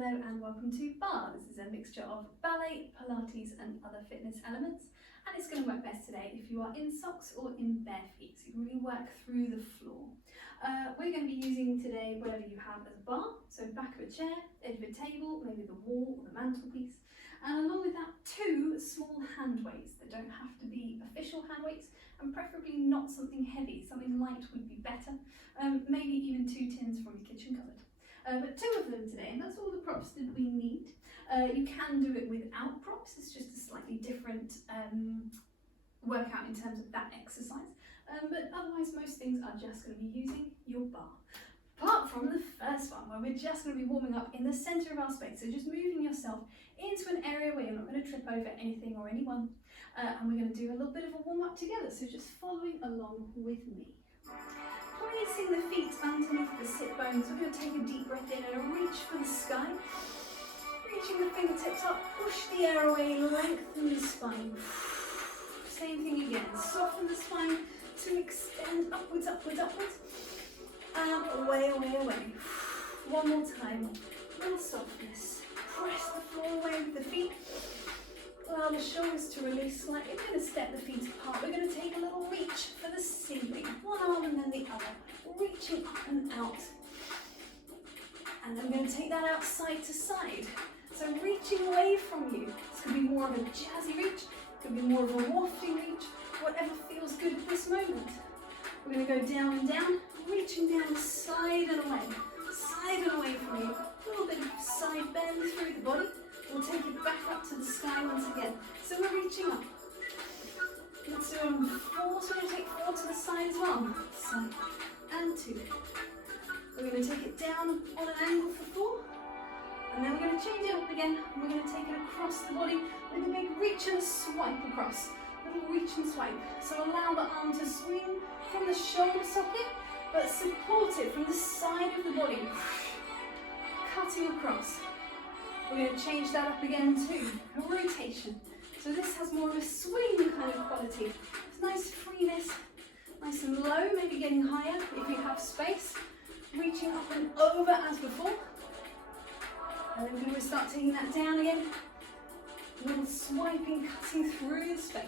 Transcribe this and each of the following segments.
Hello and welcome to Barre. This is a mixture of ballet, Pilates and other fitness elements, and it's going to work best today if you are in socks or in bare feet, so you can really work through the floor. We're going to be using today whatever you have as a bar, so back of a chair, edge of a table, maybe the wall or the mantelpiece, and along with that 2 small hand weights. They don't have to be official hand weights, and preferably not something heavy. Something light would be better, maybe even 2 tins from your kitchen cupboard. But 2 of them today, and that's all the props that we need. You can do it without props, it's just a slightly different workout in terms of that exercise. But otherwise, most things are just going to be using your bar. Apart from the first one, where we're just going to be warming up in the centre of our space, so just moving yourself into an area where you're not going to trip over anything or anyone. And we're going to do a little bit of a warm up together, so just following along with me. Placing the feet underneath the sit bones, we're going to take a deep breath in and a reach for the sky. Reaching the fingertips up, push the air away, lengthen the spine. Same thing again, soften the spine to extend upwards, upwards, upwards. And away, away, away. One more time, little softness. Press the floor away with the feet. Allow the shoulders to release slightly. We're going to step the feet apart. We're going to take a little reach for the ceiling. One arm and then the other. Reaching up and out. And then we're going to take that out side to side. So reaching away from you. This could be more of a jazzy reach. It could be more of a wafting reach. Whatever feels good at this moment. We're going to go down and down. Reaching down side and away. Side and away from you. A little bit of side bend through the body. We'll take it back up to the sky once again. So we're reaching up. Let's do 4, so we're going to take 4 to the side as well. Side and 2. We're going to take it down on an angle for 4. And then we're going to change it up again. And we're going to take it across the body with a big reach and swipe across. A little reach and swipe. So allow the arm to swing from the shoulder socket, but support it from the side of the body. Cutting across. We're going to change that up again too, a rotation. So this has more of a swing kind of quality. It's nice freeness, nice and low, maybe getting higher if you have space. Reaching up and over as before. And then we're going to start taking that down again. A little swiping, cutting through the space.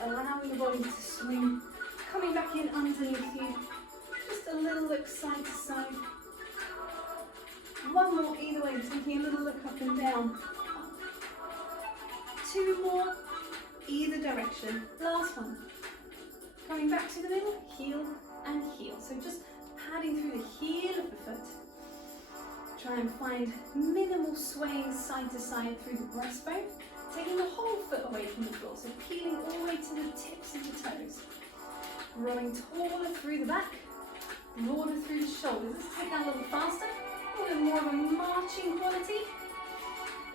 Allowing the body to swing, coming back in underneath you. Just a little look side to side. One more either way, taking a little look up and down. 2 more, either direction. Last one. Coming back to the middle, heel and heel. So just padding through the heel of the foot. Try and find minimal swaying side to side through the breastbone. Taking the whole foot away from the floor, so peeling all the way to the tips of the toes. Rolling taller through the back, broader through the shoulders. Let's take that a little faster. A little bit more of a marching quality.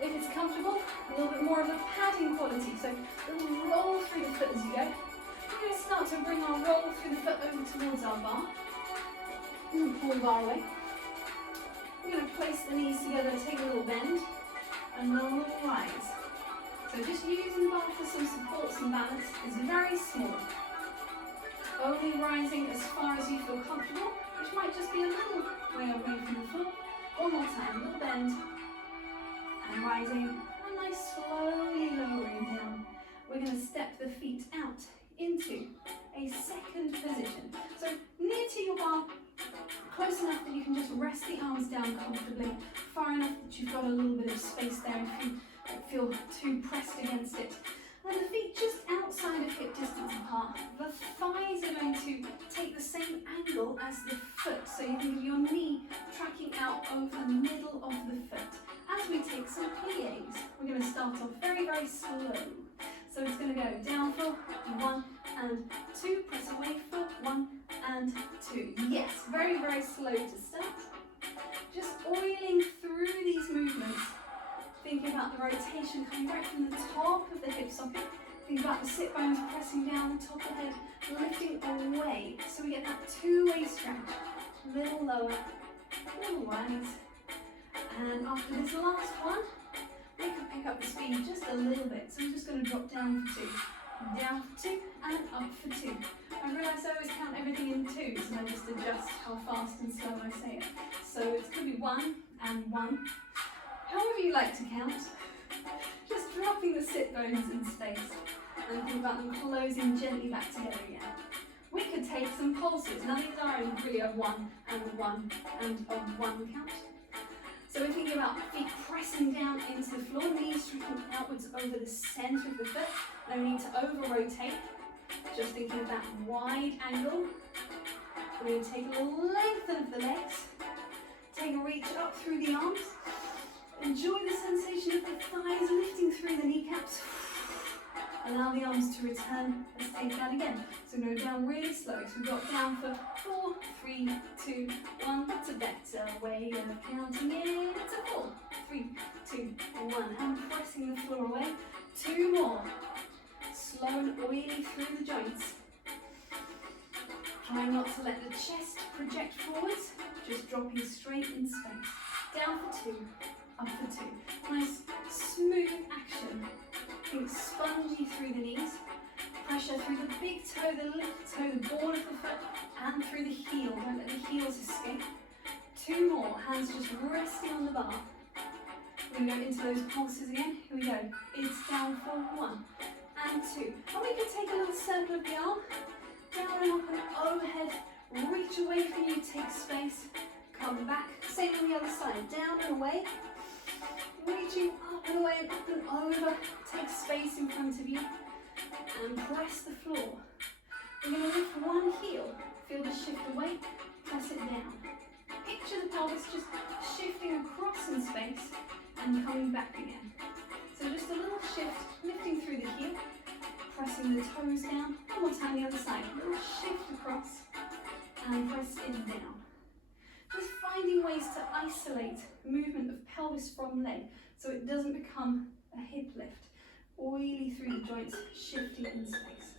If it's comfortable, a little bit more of a padding quality. So a little roll through the foot as you go. We're going to start to bring our roll through the foot over towards our bar. And pull the bar away. We're going to place the knees together, take a little bend, and a little rise. So just using the bar for some support, some balance is very small. Only rising as far as you feel comfortable, which might just be a little way away from the floor. One more time, little bend, and rising, and nice slowly lowering down. We're going to step the feet out into a second position. So near to your bar, close enough that you can just rest the arms down comfortably, far enough that you've got a little bit of space there if you don't feel too pressed against it. And the feet just outside of hip distance apart. The thighs are going to take the same angle as the foot. So you think of your knee tracking out over the middle of the foot. As we take some pliés, we're going to start off very, very slow. So it's going to go down for 1 and 2. Press away for 1 and 2. Yes, very, very slow to start. Just oiling through these movements. Think about the rotation coming right from the top of the hip socket. Think about the sit bones pressing down the top of the head, lifting away. So we get that 2-way stretch. Little lower, little rise. And after this last one, we can pick up the speed just a little bit. So I'm just going to drop down for 2. Down for 2 and up for 2. I realise I always count everything in 2s and I just adjust how fast and slow I say it. So it's going to be 1 and 1. However you like to count. Just dropping the sit bones in space and think about them closing gently back together again. We could take some pulses. Now these are really a 1 and a 1 and a 1 count. So we're thinking about feet pressing down into the floor, knees striking outwards over the centre of the foot. No need to over-rotate. Just thinking of that wide angle. We're going to take a little lengthen of the legs. Take a reach up through the arms. Enjoy the sensation of the thighs lifting through the kneecaps. Allow the arms to return. Let's take that again. So we're going to go down really slow. So we've got down for 4, 3, 2, 1. That's a better way of counting it. It's a 4, 3, 2, 1. And pressing the floor away. 2 more. Slow and oily through the joints. Try not to let the chest project forwards. Just dropping straight in space. Down for 2, up for 2. Nice smooth action. Think spongy through the knees. Pressure through the big toe, the little toe, the ball of the foot, and through the heel. Don't let the heels escape. 2 more. Hands just resting on the bar. We're going to go into those pulses again. Here we go. It's down for 1 and 2. And we can take a little circle of the arm. Down and up and overhead. Reach away from you. Take space. Come back. Same on the other side. Down and away. Reaching up and away and up and over. Take space in front of you and press the floor. We're going to lift one heel. Feel the shift away. Press it down. Picture the pelvis just shifting across in space and coming back again. So just a little shift, lifting through the heel, pressing the toes down. One more time the other side. A little shift across and press it down. Just finding ways to isolate movement of pelvis from leg so it doesn't become a hip lift. Oily through the joints, shifting in space.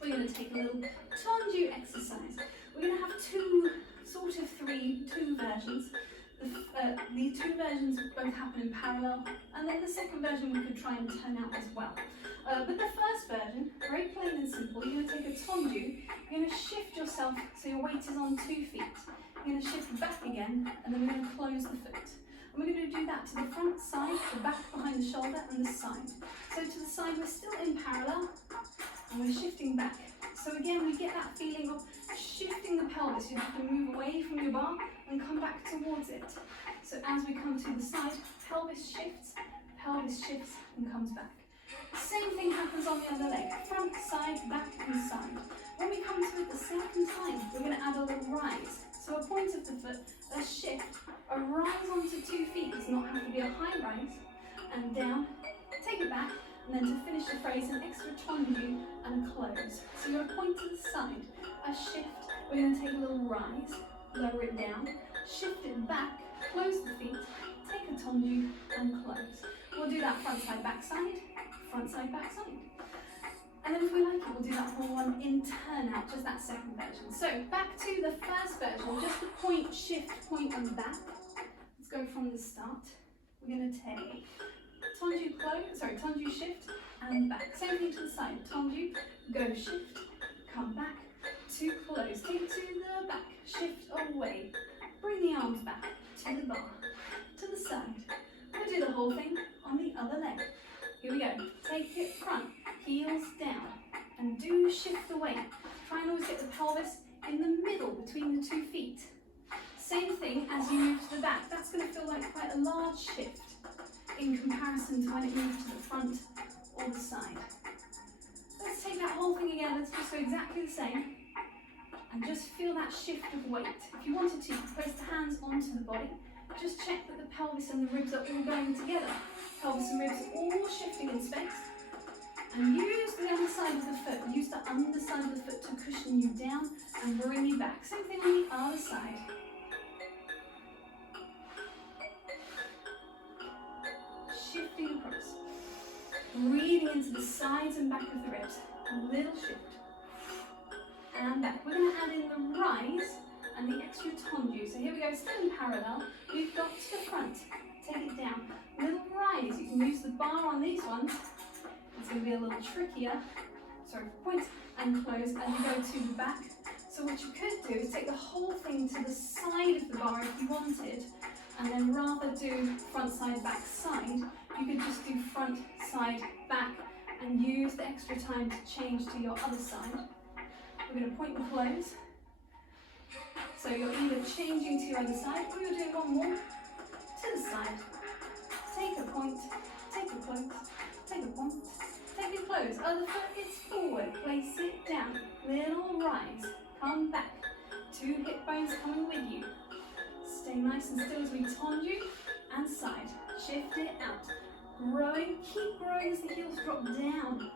We're going to take a little tendu exercise. We're going to have two versions. The 2 versions both happen in parallel, and then the second version we could try and turn out as well. But the first version, very plain and simple, you're going to take a tendu, you're going to shift yourself so your weight is on 2 feet. You're going to shift back again, and then we're going to close the foot. And we're going to do that to the front, side, the back behind the shoulder, and the side. So to the side, we're still in parallel, and we're shifting back. So again, we get that feeling of shifting the pelvis. You have to move away from your bar and come back towards it. So as we come to the side, pelvis shifts, and comes back. Same thing happens on the other leg. Front, side, back, and side. When we come to it the second time, we're going to add a little rise. So a point of the foot, a shift, a rise onto 2 feet does not have to be a high rise, and down, take it back, and then to finish the phrase, an extra tendu and a close. So you're going to point to the side, a shift, we're going to take a little rise, lower it down, shift it back, close the feet, take a tendu and close. We'll do that front side, back side, back side. And then if we like it, we'll do that whole one in turn out, just that second version. So back to the first version, just the point, shift, point and back. Let's go from the start. We're going to take tendu close, tendu shift and back. Same thing to the side, tendu, go shift, come back, to close, take to the back, shift away, bring the arms back to the bar, to the side. We'll do the whole thing on the other leg. Here we go, take it front, heels down, and do shift the weight. Try and always get the pelvis in the middle between the 2 feet. Same thing as you move to the back. That's going to feel like quite a large shift in comparison to when it moves to the front or the side. Let's take that whole thing again. Let's just go exactly the same. And just feel that shift of weight. If you wanted to, you could place the hands onto the body. Just check that the pelvis and the ribs are all going together. Pelvis and ribs are all shifting in space. And use the other side of the foot. Use the underside of the foot to cushion you down and bring you back. Same thing on the other side. Shifting across. Breathing into the sides and back of the ribs. A little shift. And back. We're going to add in the rise and the extra tendu. So here we go, still in parallel. We've got to the front. Take it down. Little rise. You can use the bar on these ones. It's going to be a little trickier. Sorry, point and close as you go to the back. So So what you could do is take the whole thing to the side of the bar if you wanted, and then rather do front side, back side, you could just do front side, back, and use the extra time to change to your other side. We're going to point and close. So you're either changing to your other side, or you're doing one more to the side. Take a point, take a close, take a point, take a close. Other foot is forward, place it down, little rise, come back. 2 hip bones coming with you. Stay nice and still as we tendu and side. Shift it out. Growing, keep growing as the heels drop down.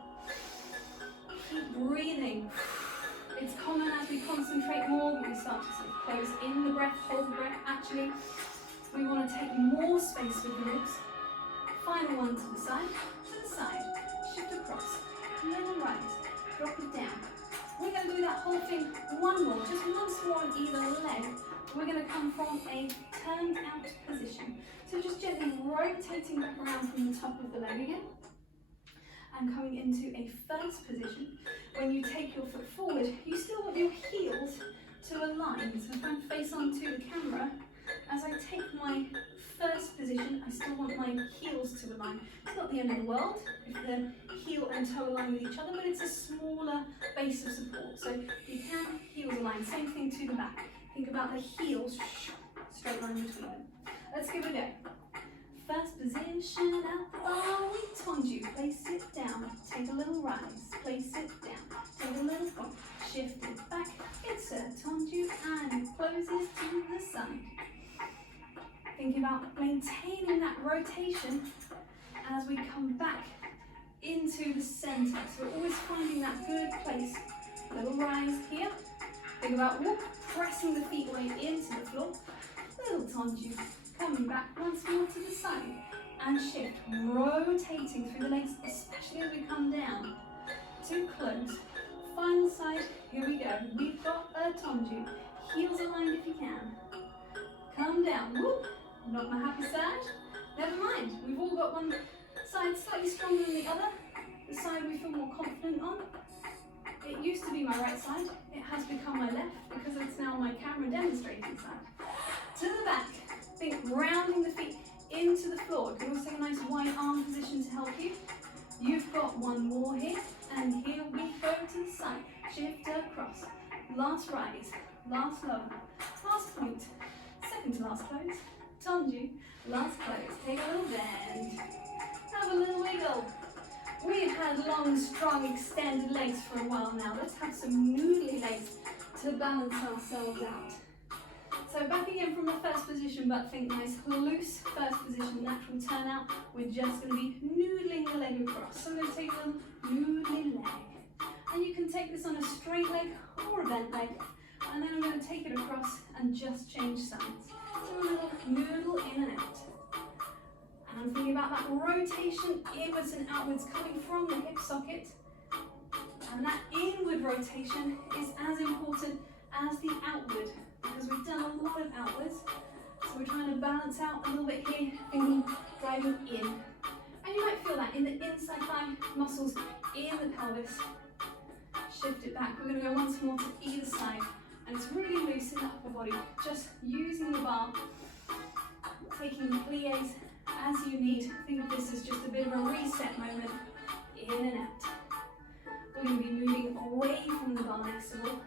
Keep breathing. It's common as we concentrate more, we start to sort of close in the breath, hold the breath. Actually, we want to take more space with the ribs. Final one to the side, shift across, little rise, drop it down. We're going to do that whole thing one more, just once more on either leg. We're going to come from a turned out position. So just gently rotating back around from the top of the leg again. And coming into a first position. When you take your foot forward, you still want your heels to align. So if I'm face onto the camera, as I take my first position, I still want my heels to align. It's not the end of the world if the heel and toe align with each other, but it's a smaller base of support. So you can heels align. Same thing to the back. Think about the heels, straight line between them. Let's give it a go. First position, out the bar, we tendu, place it down, take a little rise, place it down, take a little point, shift it back, it's a tendu and closes to the side. Think about maintaining that rotation as we come back into the center. So we're always finding that good place. Little rise here. Think about whoop, pressing the feet right into the floor. Little tendu. Coming back once more to the side and shift, rotating through the legs, especially as we come down to close. Final side, here we go. We've got a tendu. Heels aligned if you can. Come down, whoop, not my happy side. Never mind, we've all got one side slightly stronger than the other. The side we feel more confident on. It used to be my right side. It has become my left because it's now my camera demonstrating side. To the back. Think rounding the feet into the floor. You can also take a nice wide arm position to help you. You've got one more here, and here we go to the side. Shift across. Last rise, last lower, last point, second to last close. Tendu, last close. Take a little bend. Have a little wiggle. We've had long, strong, extended legs for a while now. Let's have some noodly legs to balance ourselves out. So back again from the first position, but think nice loose first position, natural turn out. We're just going to be noodling the leg across. So I'm going to take a little noodly leg. And you can take this on a straight leg or a bent leg. And then I'm going to take it across and just change sides. So a little noodle in and out. And I'm thinking about that rotation inwards and outwards coming from the hip socket. And that inward rotation is as important as the outward, because we've done a lot of outwards, so we're trying to balance out a little bit here, thinking driving in. And you might feel that in the inside thigh muscles in the pelvis. Shift it back. We're going to go once more to either side, and it's really loose in the upper body. Just using the bar, taking the pliés as you need. Think of this as just a bit of a reset moment, in and out. We're going to be moving away from the bar next of all.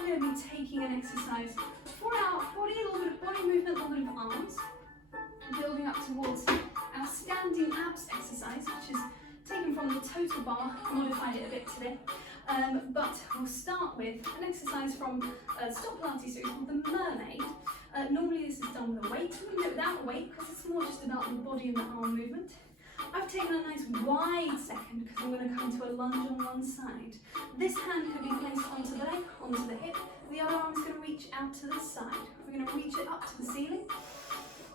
We're going to be taking an exercise for our body, a little bit of body movement, a little bit of arms, building up towards our standing abs exercise, which is taken from the Total Barre, modified it a bit today. But we'll start with an exercise from Stop Pilates series called the Mermaid. Normally this is done with a weight. We can do it without a weight because it's more just about the body and the arm movement. I've taken a nice wide second because I'm going to come to a lunge on one side. This hand could be placed onto the leg, onto the hip. The other arm is going to reach out to the side. We're going to reach it up to the ceiling.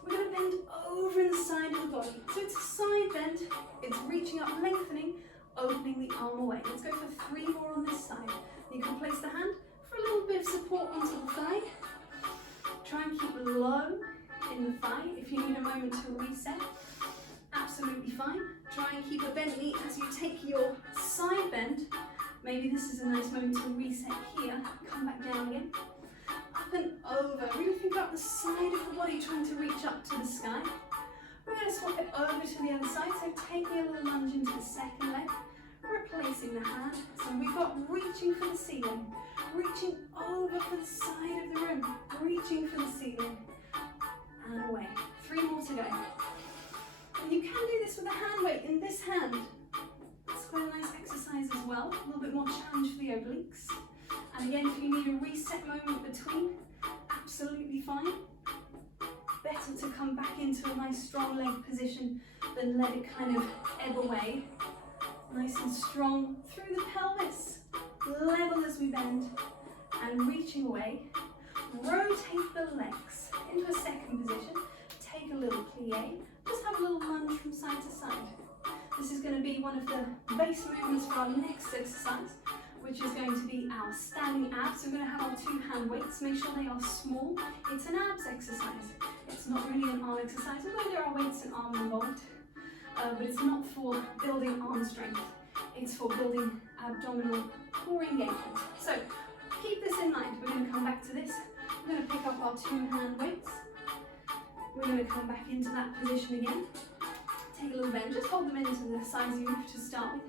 We're going to bend over in the side of the body. So it's a side bend. It's reaching up, lengthening, opening the arm away. Let's go for 3 more on this side. You can place the hand for a little bit of support onto the thigh. Try and keep low in the thigh if you need a moment to reset. Absolutely fine. Try and keep a bent knee as you take your side bend Maybe this is a nice moment to reset here. Come back down again. Up and over. Really think about the side of the body trying to reach up to the sky. We're going to swap it over to the other side. So take a little lunge into the second leg. Replacing the hand. So we've got reaching for the ceiling. Reaching over for the side of the room. Reaching for the ceiling. And away. 3 more to go. And you can do this with a hand weight in this hand. It's quite a nice exercise as well. A little bit more challenge for the obliques. And again, if you need a reset moment between, absolutely fine. Better to come back into a nice strong leg position than let it kind of ebb away. Nice and strong through the pelvis. Level as we bend and reaching away. Rotate the legs into a second position. Take a little plie. Just have a little lunge from side to side. This is going to be one of the base movements for our next exercise, which is going to be our standing abs. So we're going to have our 2 hand weights. Make sure they are small. It's an abs exercise. It's not really an arm exercise, although there are weights and arms involved. But it's not for building arm strength. It's for building abdominal core engagement. So keep this in mind. We're going to come back to this. We're going to pick up our 2 hand weights. We're going to come back into that position again. Take a little bend. Just hold them into the sides you move to start with.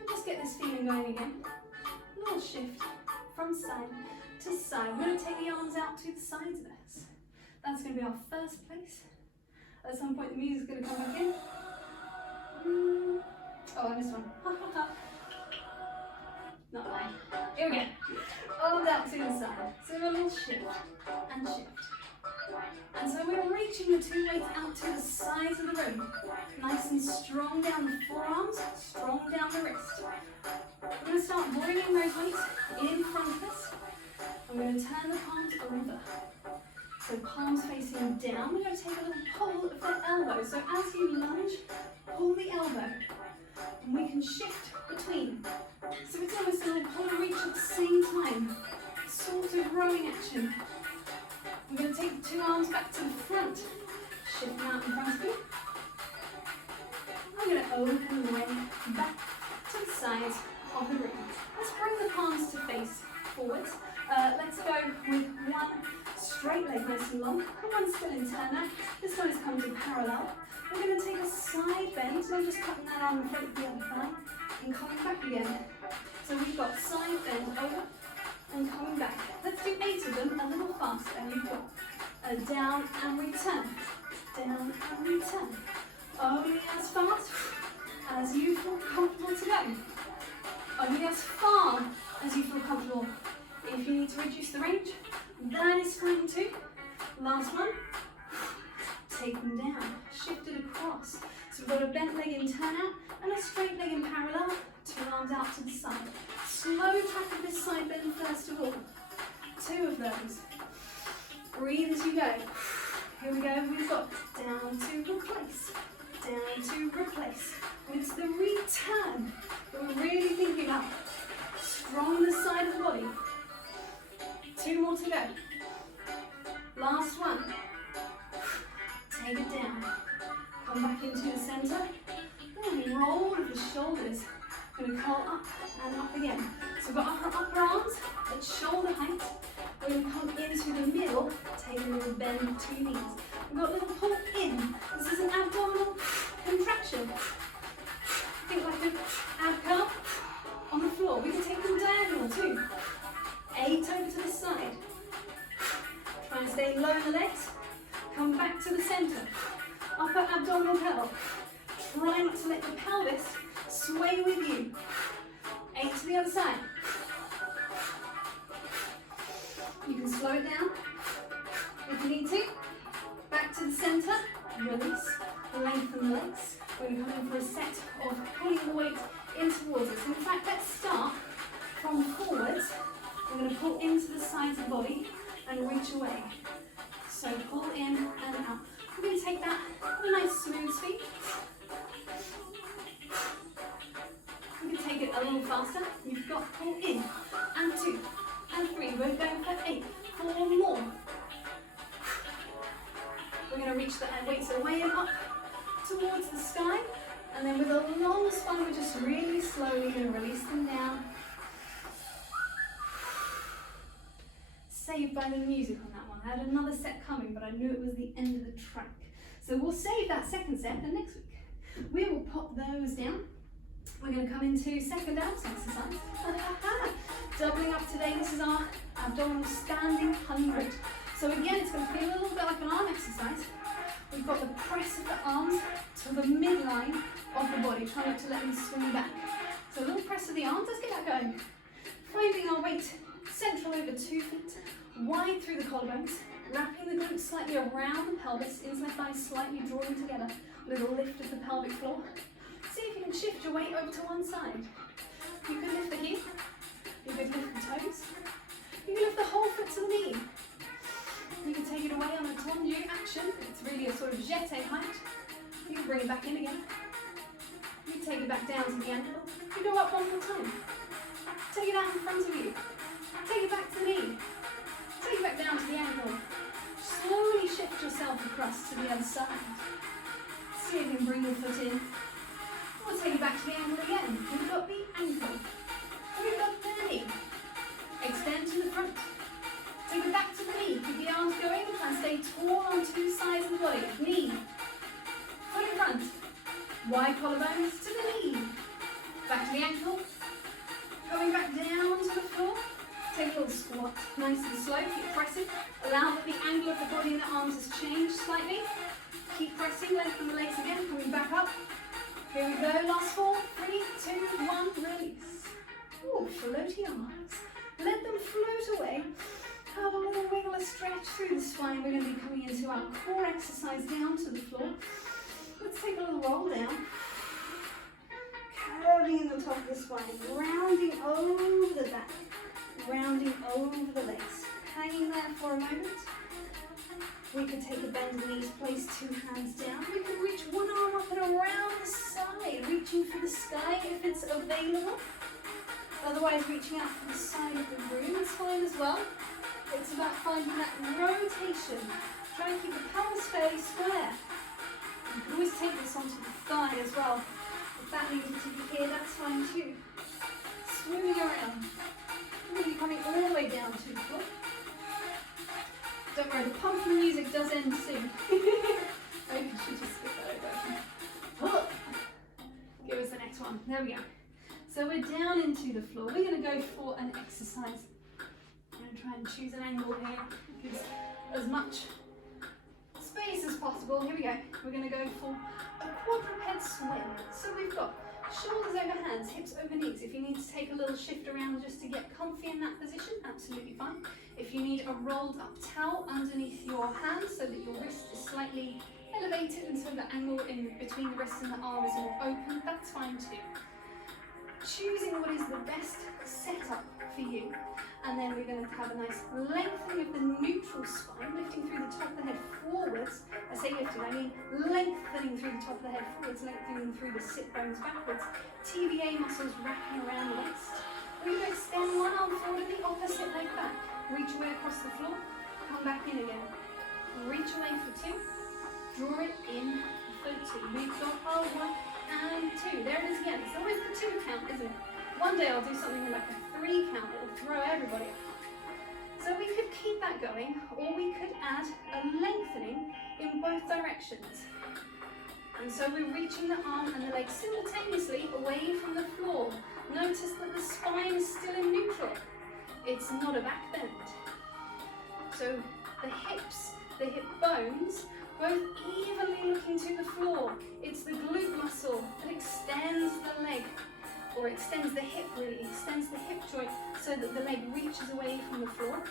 And just get this feeling going again. A little shift from side to side. We're going to take the arms out to the sides of us. That's going to be our first place. At some point the music's going to come back in. Oh, I missed one. Not mine. Here we go. Arms out to the side. So a little shift and shift. And so we're reaching the 2 weights out to the sides of the room. Nice and strong down the forearms, strong down the wrist. We're going to start bringing those weights in front of us. And we're going to turn the palms over. So palms facing down. We're going to take a little pull of that elbow. So as you lunge, pull the elbow. And we can shift between. So it's almost a little pull and reach at the same time. Sort of rowing action. We're going to take the 2 arms back to the front. Shift them out in front of you. I'm going to open the way back to the sides of the room. Let's bring the palms to face forwards. Let's go with one straight leg nice and long. And one still in turn now. This one is coming to parallel. We're going to take a side bend. So I'm just cutting that arm in front of the other thigh. And coming back again. So we've got side bend over. And coming back. Let's do 8 of them a little faster. And you've got a down and return. Down and return. Only as fast as you feel comfortable to go. Only as far as you feel comfortable. If you need to reduce the range, that is fine too. Last one. Take them down. Shift it across. So we've got a bent leg in turn out and a straight leg in parallel. 2 arms out to the side. Slow tackle this side bend first of all. 2 of those. Breathe as you go. Here we go. We've got down to replace. Down to replace. And it's the return that we're really thinking about. Strong the side of the body. 2 more to go. Last one. Take it down. Come back into the center. And roll with the shoulders. Going to curl up and up again. So we've got our upper arms at shoulder height. We're going to come into the middle, take a little bend between knees. We've got a little pull in. This is an abdominal contraction. Think like an ab curl on the floor. We can take them diagonal too. 8 over to the side. Try and stay low in the legs. Come back to the center. Upper abdominal curl. Try not to let the pelvis sway with you. 8 to the other side. You can slow it down if you need to. Back to the center. Release. Lengthen the legs. We're going to come in for a set of pulling the weight in towards us. In fact, let's start from forwards. We're going to pull into the sides of the body and reach away. So pull in and out. We're going to take that with a nice smooth speed. We can take it a little faster. You've got pull in and 2 and 3. We're going for 8. 4 more. We're going to reach the weights away and up towards the sky. And then with a long spine, we're just really slowly going to release them down by the music on that one. I had another set coming, but I knew it was the end of the track. So we'll save that second set for next week. We will pop those down. We're going to come into second abs exercise. Doubling up today, this is our abdominal standing 100. So again, it's going to feel a little bit like an arm exercise. We've got the press of the arms to the midline of the body, trying not to let them swing back. So a little press of the arms, let's get that going. Finding our weight central over 2 feet, wide through the collarbones, wrapping the glutes slightly around the pelvis, inside thighs slightly drawing together, a little lift of the pelvic floor. See if you can shift your weight over to one side. You could lift the heel, you could lift the toes, you can lift the whole foot to the knee. You can take it away on a tendu action, it's really a sort of jeté height. You can bring it back in again. You take it back down to the ankle. You go up one more time. Take it out in front of you. Take it back to the knee. Take it back down to the ankle. Slowly shift yourself across to the other side. See if you can bring your foot in. We'll take it back to the ankle again. We've got the ankle. We've got the knee. Extend to the front. Take it back to the knee. Keep the arms going. Try and stay tall on 2 sides of the body. Knee. Foot in front. Wide collarbones to the knee. Back to the ankle. Going back down to the floor. Take a little squat. Nice and slow. Keep pressing. Allow that the angle of the body and the arms has changed slightly. Keep pressing. Lengthen the legs again. Coming back up. Here we go. Last 4. 3, 2, 1. Release. Ooh, floaty arms. Let them float away. Have a little wiggle, a stretch through the spine. We're going to be coming into our core exercise down to the floor. Let's take a little roll down. Curving in the top of the spine, rounding over the back, rounding over the legs. Hanging there for a moment. We could take a bend in the knees, place 2 hands down. We could reach one arm up and around the side, reaching for the sky if it's available. Otherwise, reaching out for the side of the room is fine as well. It's about finding that rotation. Try and keep the pelvis fairly square. You can always take this onto the thigh as well. If that needs to be here, that's fine too. Swimming around. Really coming all the way down to the floor. Don't worry, the pumping music does end soon. Maybe you should just skip that over. Give us the next one. There we go. So we're down into the floor. We're going to go for an exercise. I'm going to try and choose an angle here. Gives as much space as possible. Here we go. We're going to go for a quadruped swing. So we've got shoulders over hands, hips over knees. If you need to take a little shift around just to get comfy in that position, absolutely fine. If you need a rolled up towel underneath your hands so that your wrist is slightly elevated and so the angle in between the wrist and the arm is more open, that's fine too. Choosing what is the best setup for you. And then we're going to have a nice lengthening of the neutral spine, lifting through the top of the head forwards. I say lifting, I mean lengthening through the top of the head forwards, lengthening through the sit bones backwards. TVA muscles wrapping around the waist. We're going to extend one arm forward and the opposite leg back. Reach away across the floor, come back in again. Reach away for 2, draw it in for 2. We've got our 1 and 2. There it is again. It's always the 2 count, isn't it? One day I'll do something with like a 3 count that will throw everybody up. So we could keep that going, or we could add a lengthening in both directions. And so we're reaching the arm and the leg simultaneously away from the floor. Notice that the spine is still in neutral. It's not a back bend. So the hips, the hip bones, both evenly looking to the floor. It's the glute muscle that extends the leg, or extends the hip really, extends the hip joint so that the leg reaches away from the floor.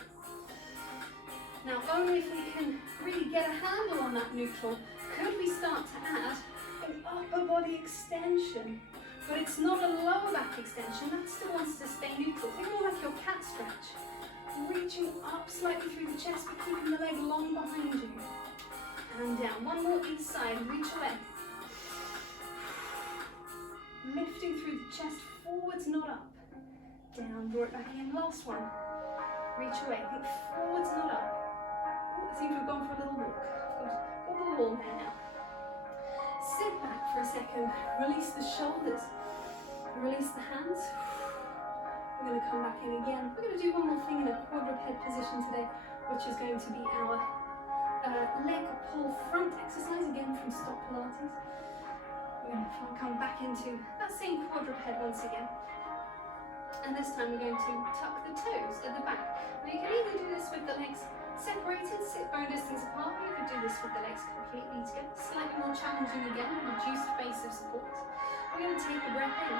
Now only if we can really get a handle on that neutral could we start to add an upper body extension. But it's not a lower back extension, that still wants to stay neutral. Think more like your cat stretch. Reaching up slightly through the chest but keeping the leg long behind you. And down, one more each side, reach away. Lifting through the chest, forwards, not up. Down, draw it back in, last one. Reach away, think forwards, not up. Oh, I seem to have gone for a little walk. I've got a little wall there now. Sit back for a second, release the shoulders, release the hands. We're going to come back in again. We're going to do one more thing in a quadruped position today. which is going to be our leg pull front exercise, again from Stop Pilates. We're going to come back into that same quadruped once again. And this time we're going to tuck the toes at the back. Now you can either do this with the legs separated, sit bone distance apart, or you could do this with the legs completely together. Slightly more challenging again, reduced base of support. We're going to take a breath in.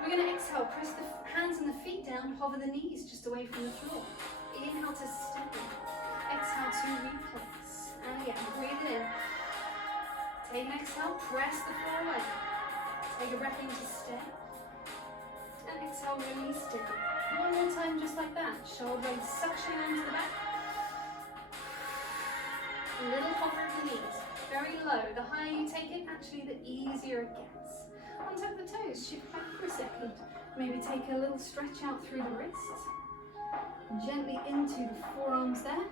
We're going to exhale, press the hands and the feet down, hover the knees just away from the floor. Inhale to step in. Exhale to replace. And again, breathe it in. Take an exhale, press the floor away. Take a breath in to stay. And exhale, release down. One more time, just like that. Shoulder blades suction onto the back. A little hover of the knees. Very low. The higher you take it, actually, the easier it gets. Untap the toes. Shift back for a second. Maybe take a little stretch out through the wrists. Gently into the forearms there.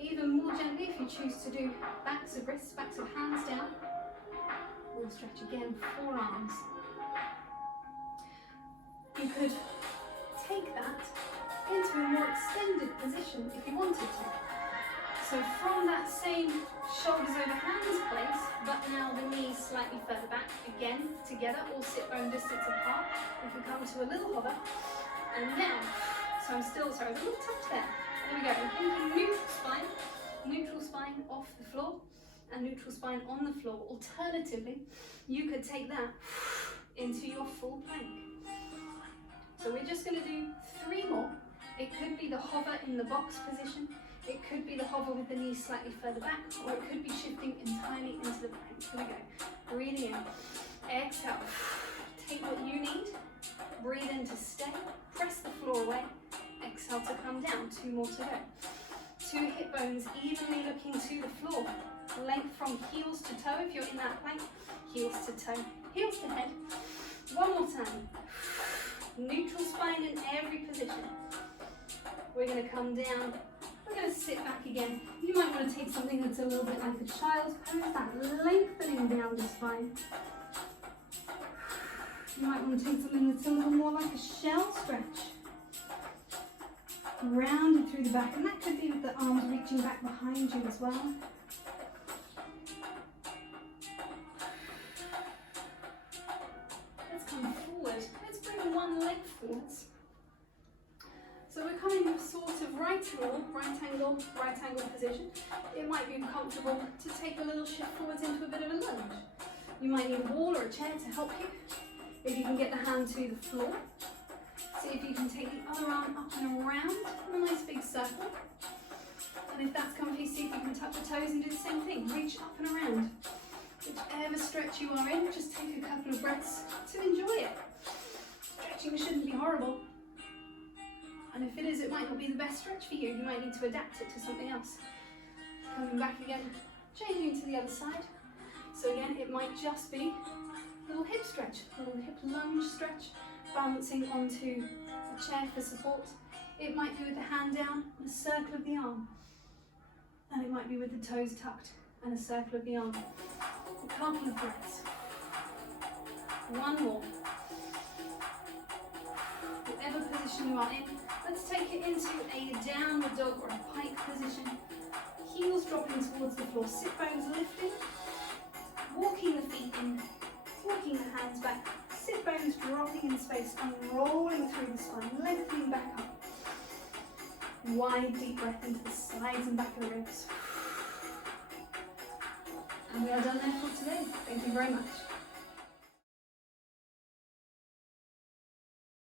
Even more gently if you choose to do backs of wrists, backs of hands down. We'll stretch again, forearms. You could take that into a more extended position if you wanted to. So from that same shoulders over hands place, but now the knees slightly further back, again, together, all sit bone distance apart. We can come to a little hover, and now, so I'm still, sorry, a little touch there. There we go, we're thinking neutral spine off the floor, and neutral spine on the floor. Alternatively, you could take that into your full plank. So we're just going to do 3 more. It could be the hover in the box position, it could be the hover with the knees slightly further back, or it could be shifting entirely into the plank. Here we go. Breathing in. Exhale. Take what you need. Breathe in to stay. Press the floor away. Exhale to come down. 2 more to go. 2 hip bones evenly looking to the floor. Length from heels to toe if you're in that plank. Heels to toe. Heels to head. 1 more time. Neutral spine in every position. We're going to come down. We're going to sit back again. You might want to take something that's a little bit like a child's pose, that lengthening down the spine. You might want to take something that's a little more like a shell stretch. Rounded through the back, and that could be with the arms reaching back behind you as well. Let's come forward. Let's bring one leg forwards. So we're coming with sort of right angle position. It might be comfortable to take a little shift forwards into a bit of a lunge. You might need a wall or a chair to help you. If you can get the hand to the floor. See if you can take the other arm up and around in a nice big circle. And if that's comfy, see if you can tuck the toes and do the same thing. Reach up and around. Whichever stretch you are in, just take a couple of breaths to enjoy it. Stretching shouldn't be horrible. And if it is, it might not be the best stretch for you. You might need to adapt it to something else. Coming back again, changing to the other side. So again, it might just be a little hip stretch, a little hip lunge stretch, balancing onto a chair for support. It might be with the hand down and a circle of the arm. And it might be with the toes tucked and a circle of the arm. A couple of breaths. 1 more. Whatever position you are in, let's take it into a downward dog or a pike position. Heels dropping towards the floor, sit bones lifted, walking the feet in, walking the hands back, sit bones dropping in space and rolling through the spine, lengthening back up. Wide deep breath into the sides and back of the ribs. And we are done there for today. Thank you very much.